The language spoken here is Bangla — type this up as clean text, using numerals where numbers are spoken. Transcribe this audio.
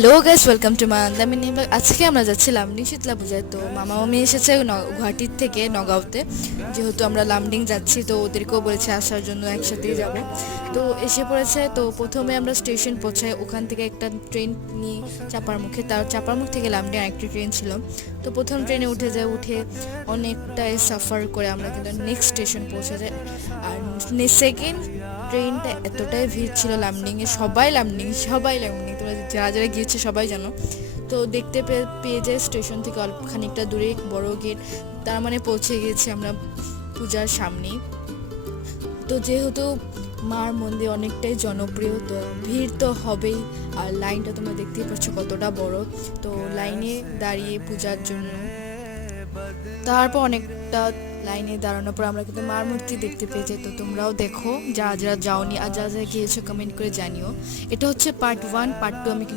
Hello guys, welcome to my আন্দামি নিউ ব্লগ। আজকে আমরা যাচ্ছি লামডিং শীতলা পূজায়। তো মামা মামি এসেছে গুয়াহাটির থেকে নগাঁওতে। যেহেতু আমরা লামডিং যাচ্ছি, তো ওদেরকেও বলেছে আসার জন্য, একসাথেই যাব। তো এসে পড়েছে। তো প্রথমে আমরা স্টেশন পৌঁছাই, ওখান থেকে একটা ট্রেন নিয়ে চাপার মুখে, তার চাপার মুখ থেকে লামডিং আরেকটি ট্রেন ছিল। তো প্রথম ট্রেনে উঠে অনেকটাই সাফার করে আমরা কিন্তু নেক্সট স্টেশন পৌঁছে যাই। আর সেকেন্ড ট্রেনটা এতটাই ভিড় ছিল লামডিংয়ে, সবাই লামডিং, তোমরা যারা যারা গিয়েছে সবাই জানো। তো দেখতে পেয়ে যায় স্টেশন থেকে অল্প খানিকটা দূরে বড় গেট, তার মানে পৌঁছে গিয়েছি আমরা পূজার সামনেই। তো যেহেতু মার মন্দির অনেকটাই জনপ্রিয়, তো ভিড় তো হবেই। আর লাইনটা তোমরা দেখতেই পাচ্ছ কতটা বড়। তো লাইনে দাঁড়িয়ে পূজার জন্য, তারপর অনেকটা লাইনে দাঁড়ানোর পর আমরা কিন্তু মার মূর্তি দেখতে পেয়েছি। তো তোমরাও দেখো, যারা যারা যাওনি আর যারা যারা গিয়েছো কমেন্ট করে জানিও। এটা হচ্ছে পার্ট 1, পার্ট 2 আমি কিন্তু